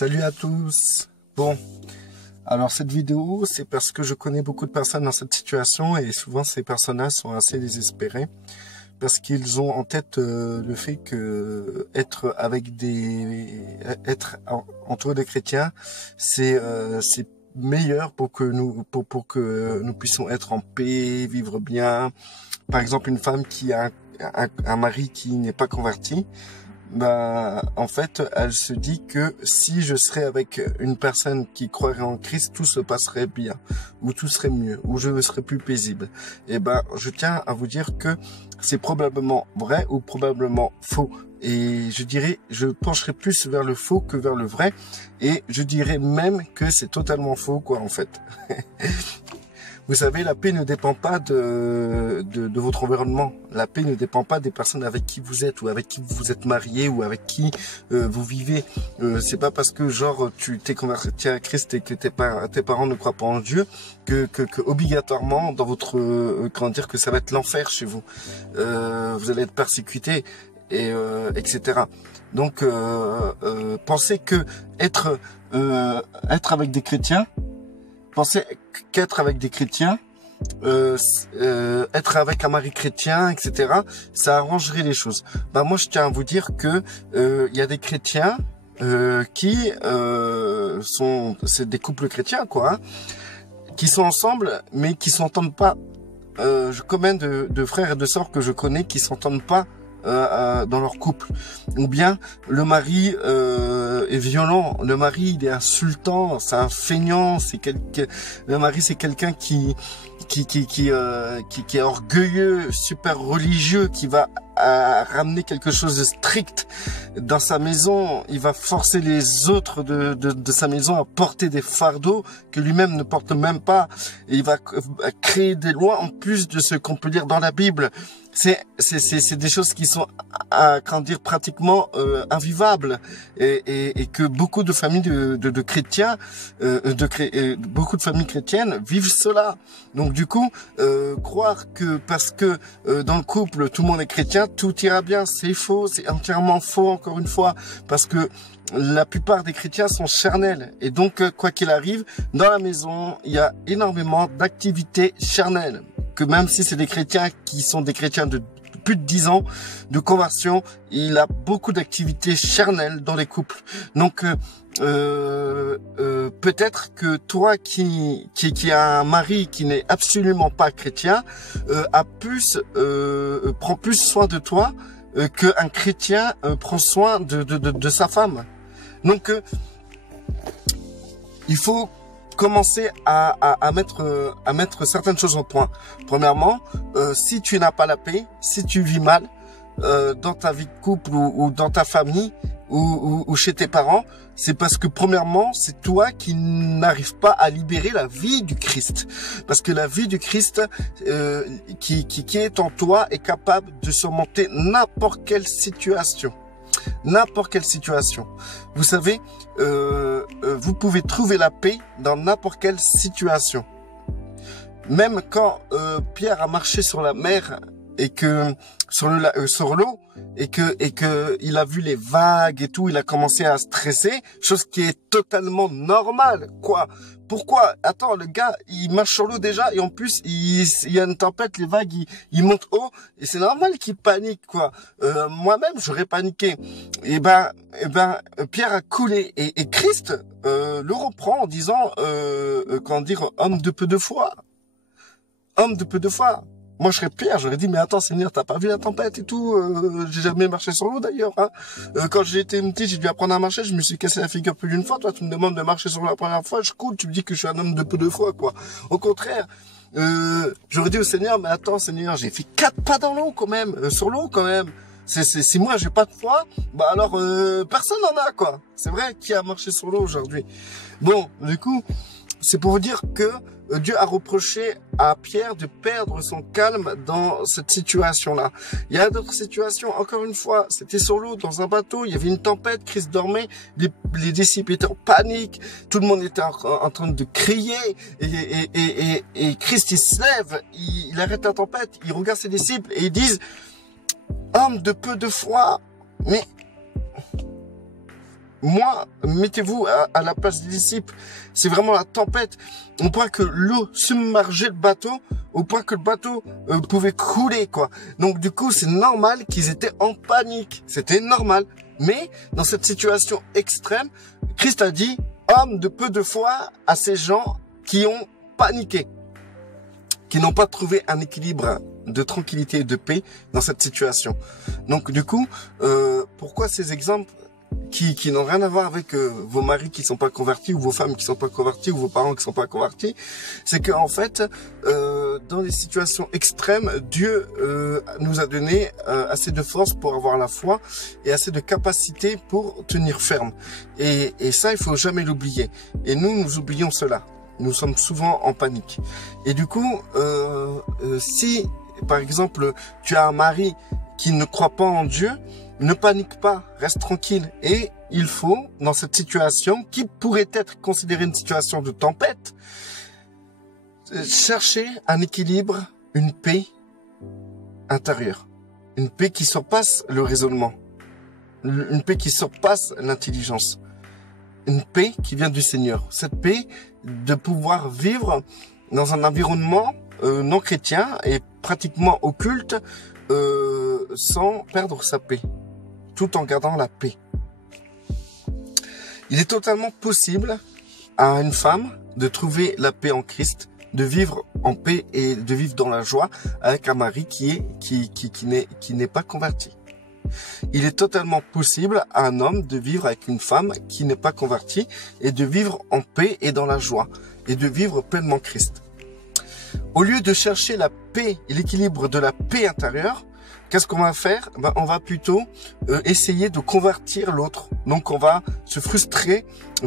Salut à tous. Bon, alors cette vidéo, c'est parce que je connais beaucoup de personnes dans cette situation et souvent ces personnes-là sont assez désespérées parce qu'ils ont en tête le fait que être entouré de chrétiens, c'est meilleur pour que nous puissions être en paix, vivre bien. Par exemple, une femme qui a un mari qui n'est pas converti, bah, en fait, elle se dit que si je serais avec une personne qui croirait en Christ, tout se passerait bien, ou tout serait mieux, ou je serais plus paisible. Et ben, je tiens à vous dire que c'est probablement vrai ou probablement faux. Et je pencherai plus vers le faux que vers le vrai. Et je dirais même que c'est totalement faux, quoi, en fait. Vous savez, la paix ne dépend pas de votre environnement. La paix ne dépend pas des personnes avec qui vous êtes ou avec qui vous êtes marié ou avec qui vous vivez. C'est pas parce que genre tu t'es converti à Christ et que tes parents ne croient pas en Dieu que obligatoirement dans votre que ça va être l'enfer chez vous. Vous allez être persécuté et etc. Donc pensez que être avec des chrétiens. Pensez qu'être avec des chrétiens, être avec un mari chrétien, etc., ça arrangerait les choses. Bah moi, je tiens à vous dire que il y a des chrétiens qui c'est des couples chrétiens, quoi, hein, qui sont ensemble, mais qui s'entendent pas. Combien de frères et de sœurs que je connais qui s'entendent pas dans leur couple, ou bien le mari est violent, le mari il est insultant, c'est un feignant, le mari c'est quelqu'un qui est orgueilleux, super religieux, qui va ramener quelque chose de strict dans sa maison. Il va forcer les autres de sa maison à porter des fardeaux que lui-même ne porte même pas. Et il va créer des lois en plus de ce qu'on peut lire dans la Bible. C'est des choses qui sont pratiquement invivables et que beaucoup de familles de chrétiens beaucoup de familles chrétiennes vivent cela. Donc du coup croire que parce que dans le couple tout le monde est chrétien, tout ira bien, c'est faux, c'est entièrement faux, encore une fois, parce que la plupart des chrétiens sont charnels et donc quoi qu'il arrive, dans la maison il y a énormément d'activités charnelles. Que même si c'est des chrétiens qui sont des chrétiens de plus de 10 ans de conversion, il a beaucoup d'activités charnelles dans les couples. Donc peut-être que toi qui a un mari qui n'est absolument pas chrétien prend plus soin de toi qu'un chrétien prend soin de sa femme. Donc il faut commencer à mettre certaines choses au point. Premièrement, si tu n'as pas la paix, si tu vis mal dans ta vie de couple ou dans ta famille ou chez tes parents, c'est parce que premièrement, c'est toi qui n'arrives pas à libérer la vie du Christ. Parce que la vie du Christ qui est en toi est capable de surmonter n'importe quelle situation. N'importe quelle situation. Vous savez, vous pouvez trouver la paix dans n'importe quelle situation. Même quand Pierre a marché sur la mer et que sur l'eau et que il a vu les vagues et tout, il a commencé à stresser, chose qui est totalement normale, quoi. Pourquoi? Attends, le gars, il marche sur l'eau déjà et en plus, il y a une tempête, les vagues, ils montent haut et c'est normal qu'il panique, quoi. Moi-même, j'aurais paniqué. Et ben, Pierre a coulé et Christ le reprend en disant, homme de peu de foi. Homme de peu de foi. Moi, je serais Pierre, j'aurais dit, mais attends, Seigneur, t'as pas vu la tempête et tout, j'ai jamais marché sur l'eau d'ailleurs, hein. Quand j'ai été petit, j'ai dû apprendre à marcher, je me suis cassé la figure plus d'une fois, toi, tu me demandes de marcher sur la première fois, je coule, tu me dis que je suis un homme de peu de foi, quoi. Au contraire, j'aurais dit au Seigneur, mais attends, Seigneur, j'ai fait 4 pas dans l'eau, quand même, sur l'eau, quand même. Si moi, j'ai pas de foi, bah alors, personne n'en a, quoi. C'est vrai, qui a marché sur l'eau aujourd'hui? Bon, du coup, c'est pour vous dire que Dieu a reproché à Pierre de perdre son calme dans cette situation-là. Il y a d'autres situations, encore une fois, c'était sur l'eau, dans un bateau, il y avait une tempête, Christ dormait, les disciples étaient en panique, tout le monde était en train de crier, et Christ, il se lève, il arrête la tempête, il regarde ses disciples et ils disent, homme de peu de foi, mais moi, mettez-vous à la place des disciples. C'est vraiment la tempête. Au point que l'eau submergeait le bateau, au point que le bateau pouvait couler, quoi. Donc du coup, c'est normal qu'ils étaient en panique. C'était normal. Mais dans cette situation extrême, Christ a dit, homme de peu de foi, à ces gens qui ont paniqué, qui n'ont pas trouvé un équilibre de tranquillité et de paix dans cette situation. Donc du coup, pourquoi ces exemples qui n'ont rien à voir avec vos maris qui sont pas convertis, ou vos femmes qui sont pas converties, ou vos parents qui sont pas convertis, c'est que en fait, dans les situations extrêmes, Dieu nous a donné assez de force pour avoir la foi et assez de capacité pour tenir ferme. Et ça, il faut jamais l'oublier. Et nous oublions cela. Nous sommes souvent en panique. Et du coup, si par exemple tu as un mari qui ne croit pas en Dieu, ne panique pas, reste tranquille. Et il faut, dans cette situation, qui pourrait être considérée une situation de tempête, chercher un équilibre, une paix intérieure. Une paix qui surpasse le raisonnement. Une paix qui surpasse l'intelligence. Une paix qui vient du Seigneur. Cette paix de pouvoir vivre dans un environnement non chrétien et pratiquement occulte sans perdre sa paix, tout en gardant la paix. Il est totalement possible à une femme de trouver la paix en Christ, de vivre en paix et de vivre dans la joie avec un mari qui n'est pas converti. Il est totalement possible à un homme de vivre avec une femme qui n'est pas convertie et de vivre en paix et dans la joie et de vivre pleinement Christ. Au lieu de chercher la paix et l'équilibre de la paix intérieure, qu'est-ce qu'on va faire? On va plutôt essayer de convertir l'autre. Donc on va se frustrer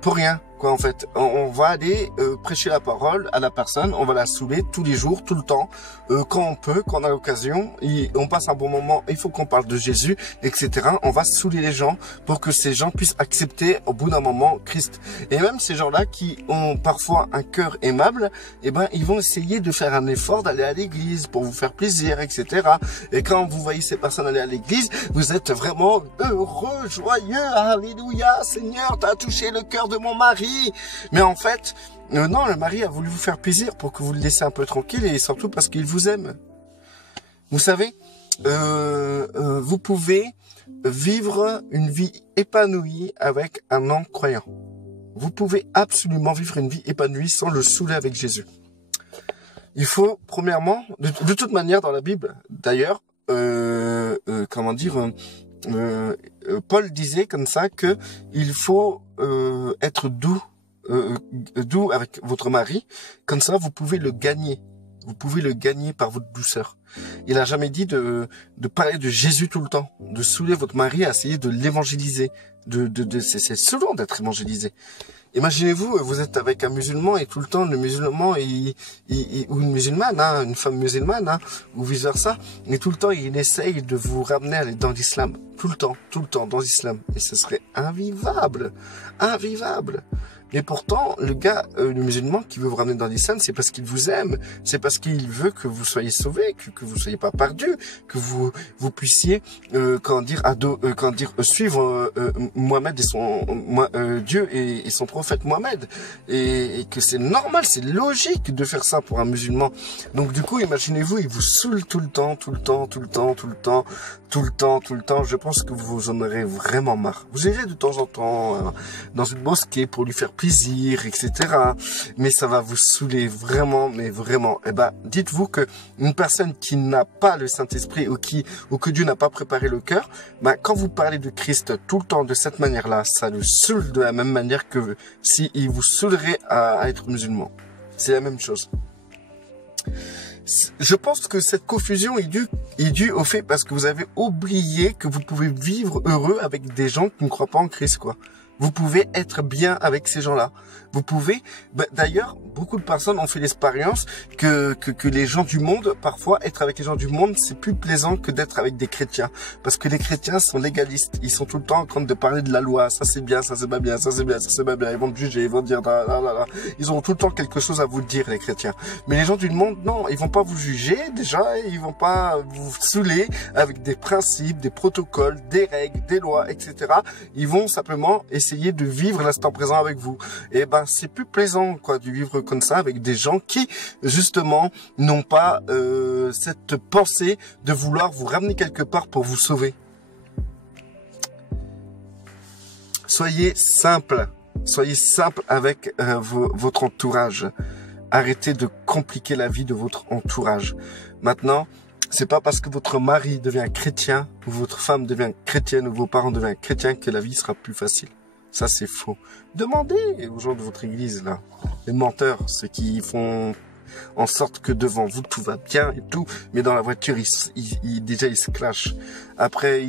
pour rien, quoi, en fait. On va aller prêcher la parole à la personne, on va la saouler tous les jours, tout le temps, quand on peut, quand on a l'occasion. On passe un bon moment, il faut qu'on parle de Jésus, etc. On va saouler les gens pour que ces gens puissent accepter au bout d'un moment Christ. Et même ces gens-là qui ont parfois un cœur aimable, eh ben ils vont essayer de faire un effort d'aller à l'église pour vous faire plaisir, etc. Et quand vous voyez ces personnes aller à l'église, vous êtes vraiment heureux, joyeux, alléluia, Seigneur, t'as touché le cœur de mon mari. Mais en fait, non, le mari a voulu vous faire plaisir pour que vous le laissiez un peu tranquille et surtout parce qu'il vous aime. Vous savez, vous pouvez vivre une vie épanouie avec un non-croyant. Vous pouvez absolument vivre une vie épanouie sans le saouler avec Jésus. Il faut, premièrement, de toute manière dans la Bible, d'ailleurs, Paul disait comme ça que il faut être doux avec votre mari, comme ça vous pouvez le gagner. Vous pouvez le gagner par votre douceur. Il a jamais dit de parler de Jésus tout le temps, de saouler votre mari à essayer de l'évangéliser. C'est saoulant d'être évangélisé. Imaginez-vous, vous êtes avec un musulman et tout le temps le musulman ou une musulmane, hein, une femme musulmane, hein, ou vice versa, et tout le temps il essaye de vous ramener dans l'islam, tout le temps dans l'islam, et ce serait invivable. Mais pourtant, le gars, le musulman qui veut vous ramener dans l'islam, c'est parce qu'il vous aime, c'est parce qu'il veut que vous soyez sauvés, que vous soyez pas perdus, que vous puissiez, suivre Mohammed et Dieu et son prophète Mohammed, et que c'est normal, c'est logique de faire ça pour un musulman. Donc du coup, imaginez-vous, il vous saoule tout le temps. Je pense que vous en aurez vraiment marre. Vous irez de temps en temps dans une mosquée pour lui faire plaisir, etc. Mais ça va vous saouler vraiment, mais vraiment. Eh ben, dites-vous que une personne qui n'a pas le Saint-Esprit ou que Dieu n'a pas préparé le cœur, ben, quand vous parlez de Christ tout le temps de cette manière-là, ça le saoule de la même manière que si il vous saoulerait à être musulman. C'est la même chose. Je pense que cette confusion est due au fait parce que vous avez oublié que vous pouvez vivre heureux avec des gens qui ne croient pas en Christ, quoi. Vous pouvez être bien avec ces gens-là. Vous pouvez, d'ailleurs, beaucoup de personnes ont fait l'expérience que les gens du monde, parfois, être avec les gens du monde, c'est plus plaisant que d'être avec des chrétiens. Parce que les chrétiens sont légalistes. Ils sont tout le temps en train de parler de la loi. Ça c'est bien, ça c'est pas bien, ça c'est bien, ça c'est pas bien. Ils vont te juger, ils vont te dire, Ils ont tout le temps quelque chose à vous dire, les chrétiens. Mais les gens du monde, non, ils vont pas vous juger, déjà, ils vont pas vous saouler avec des principes, des protocoles, des règles, des lois, etc. Ils vont simplement essayer essayer de vivre l'instant présent avec vous. Et ben, c'est plus plaisant, quoi, de vivre comme ça avec des gens qui, justement, n'ont pas cette pensée de vouloir vous ramener quelque part pour vous sauver. Soyez simple avec votre entourage. Arrêtez de compliquer la vie de votre entourage. Maintenant, c'est pas parce que votre mari devient chrétien, ou votre femme devient chrétienne, ou vos parents deviennent chrétiens que la vie sera plus facile. Ça, c'est faux. Demandez aux gens de votre église, là, les menteurs, ceux qui font en sorte que devant vous tout va bien et tout, mais dans la voiture déjà ils se clashent. Après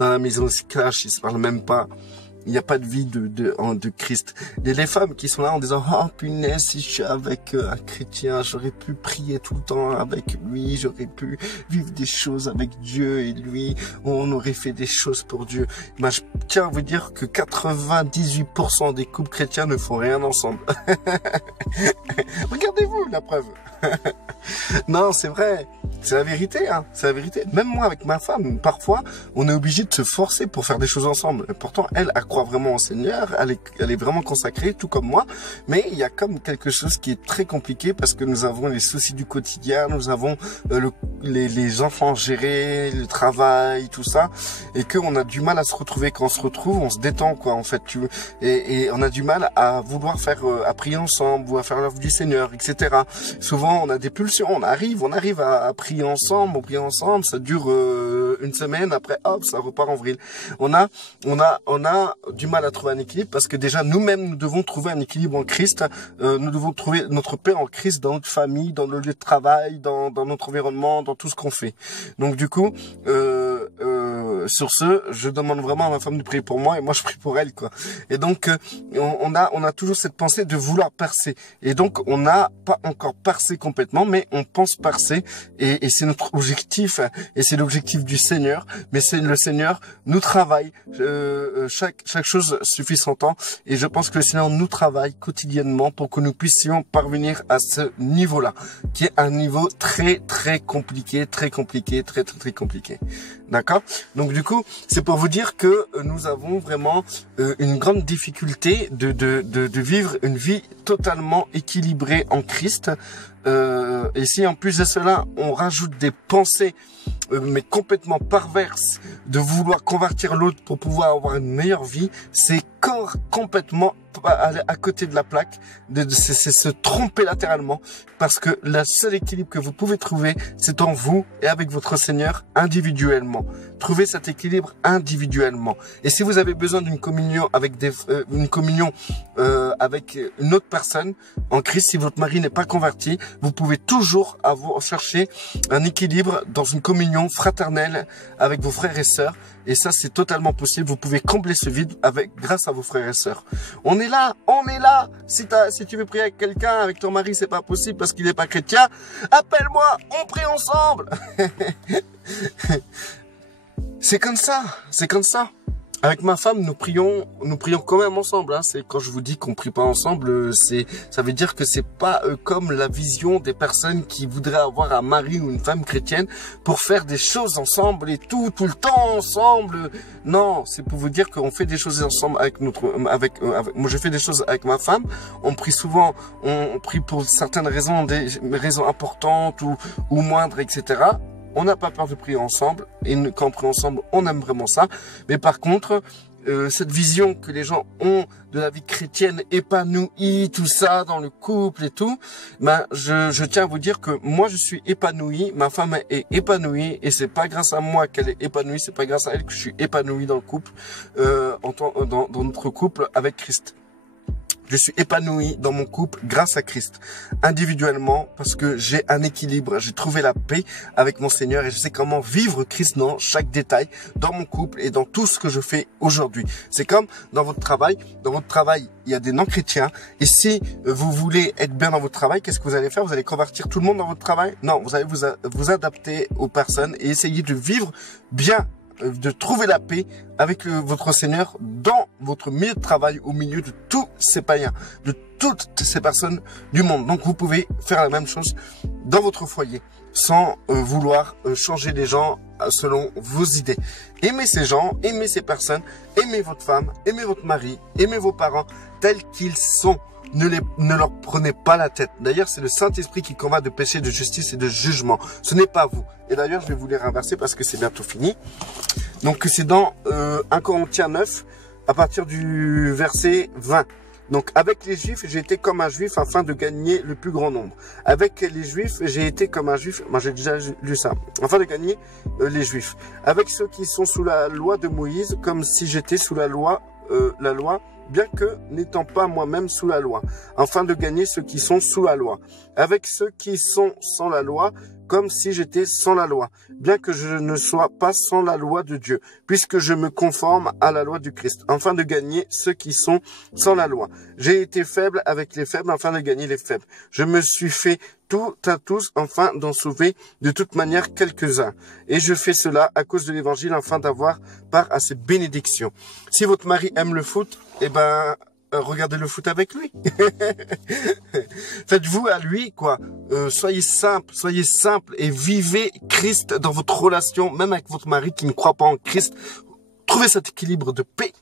dans la maison ils se clashent, ils se parlent même pas. Il n'y a pas de vie de Christ. Les femmes qui sont là en disant, oh punaise, si je suis avec un chrétien, j'aurais pu prier tout le temps avec lui, j'aurais pu vivre des choses avec Dieu et lui, on aurait fait des choses pour Dieu. Ben, je tiens à vous dire que 98% des couples chrétiens ne font rien ensemble. Regardez-vous la preuve. Non, c'est vrai. C'est la vérité, hein. C'est la vérité. Même moi, avec ma femme, parfois, on est obligé de se forcer pour faire des choses ensemble. Et pourtant, elle croit vraiment au Seigneur. Elle est vraiment consacrée, tout comme moi. Mais il y a comme quelque chose qui est très compliqué parce que nous avons les soucis du quotidien, nous avons les enfants gérés, le travail, tout ça, et qu'on a du mal à se retrouver. Quand on se retrouve, on se détend, quoi, en fait. Et on a du mal à vouloir faire, à prier ensemble, ou à faire l'œuvre du Seigneur, etc. Souvent, on a des pulsions. On arrive à prier ensemble, on prie ensemble, ça dure une semaine, après hop, ça repart en vrille. On a du mal à trouver un équilibre parce que déjà nous-mêmes nous devons trouver un équilibre en Christ. Nous devons trouver notre paix en Christ dans notre famille, dans le lieu de travail, dans notre environnement, dans tout ce qu'on fait. Donc du coup, sur ce, je demande vraiment à ma femme de prier pour moi et moi je prie pour elle, quoi. Et donc on a toujours cette pensée de vouloir percer. Et donc on n'a pas encore percé complètement, mais on pense percer et c'est notre objectif et c'est l'objectif du Seigneur. Mais c'est le Seigneur nous travaille. Chaque chose suffit son temps et je pense que le Seigneur nous travaille quotidiennement pour que nous puissions parvenir à ce niveau-là, qui est un niveau très compliqué, très compliqué. D'accord? Donc du coup, c'est pour vous dire que nous avons vraiment une grande difficulté de vivre une vie totalement équilibrée en Christ. Et si en plus de cela, on rajoute des pensées mais complètement perverses de vouloir convertir l'autre pour pouvoir avoir une meilleure vie, c'est complètement à côté de la plaque, c'est se tromper latéralement, parce que le seul équilibre que vous pouvez trouver, c'est en vous et avec votre Seigneur individuellement. Trouvez cet équilibre individuellement. Et si vous avez besoin d'une communion avec avec une autre personne en Christ, si votre mari n'est pas converti, vous pouvez toujours chercher un équilibre dans une communion fraternelle avec vos frères et sœurs. Et ça, c'est totalement possible. Vous pouvez combler ce vide grâce à vos frères et sœurs. On est là. Si tu veux prier avec quelqu'un, avec ton mari, c'est pas possible parce qu'il n'est pas chrétien, appelle-moi, on prie ensemble. C'est comme ça. Avec ma femme, nous prions quand même ensemble. Hein. C'est quand je vous dis qu'on prie pas ensemble, ça veut dire que c'est pas comme la vision des personnes qui voudraient avoir un mari ou une femme chrétienne pour faire des choses ensemble et tout le temps ensemble. Non, c'est pour vous dire qu'on fait des choses ensemble moi je fais des choses avec ma femme. On prie souvent, on prie pour certaines raisons, des raisons importantes ou moindres, etc. On n'a pas peur de prier ensemble, et quand on prie ensemble, on aime vraiment ça. Mais par contre, cette vision que les gens ont de la vie chrétienne épanouie, tout ça, dans le couple et tout, ben, je tiens à vous dire que moi, je suis épanoui, ma femme est épanouie, et c'est pas grâce à moi qu'elle est épanouie, c'est pas grâce à elle que je suis épanoui dans le couple, dans notre couple avec Christ. Je suis épanoui dans mon couple grâce à Christ, individuellement, parce que j'ai un équilibre, j'ai trouvé la paix avec mon Seigneur et je sais comment vivre Christ dans chaque détail, dans mon couple et dans tout ce que je fais aujourd'hui. C'est comme dans votre travail. Dans votre travail, il y a des non-chrétiens et si vous voulez être bien dans votre travail, qu'est-ce que vous allez faire? Vous allez convertir tout le monde dans votre travail? Non, vous allez vous adapter aux personnes et essayer de vivre bien, de trouver la paix avec votre Seigneur dans votre milieu de travail, au milieu de tous ces païens, de toutes ces personnes du monde. Donc vous pouvez faire la même chose dans votre foyer. sans vouloir changer les gens selon vos idées. Aimez ces gens, aimez ces personnes, aimez votre femme, aimez votre mari, aimez vos parents tels qu'ils sont. Ne leur prenez pas la tête. D'ailleurs, c'est le Saint-Esprit qui combat de péché, de justice et de jugement. Ce n'est pas vous. Et d'ailleurs, je vais vous les inverser parce que c'est bientôt fini. Donc, c'est dans 1 Corinthiens 9, à partir du verset 20. Donc, avec les Juifs, j'ai été comme un Juif afin de gagner le plus grand nombre. Avec les Juifs, j'ai été comme un Juif. Moi, j'ai déjà lu ça. Afin de gagner les Juifs. Avec ceux qui sont sous la loi de Moïse, comme si j'étais sous la loi, bien que n'étant pas moi-même sous la loi, afin de gagner ceux qui sont sous la loi. Avec ceux qui sont sans la loi, comme si j'étais sans la loi, bien que je ne sois pas sans la loi de Dieu, puisque je me conforme à la loi du Christ, afin de gagner ceux qui sont sans la loi. J'ai été faible avec les faibles, afin de gagner les faibles. Je me suis fait tout à tous, afin d'en sauver de toute manière quelques-uns. Et je fais cela à cause de l'évangile, afin d'avoir part à cette bénédiction. Si votre mari aime le foot, eh ben, regardez le foot avec lui. Faites-vous à lui, quoi. Soyez simple et vivez Christ dans votre relation, même avec votre mari qui ne croit pas en Christ. Trouvez cet équilibre de paix.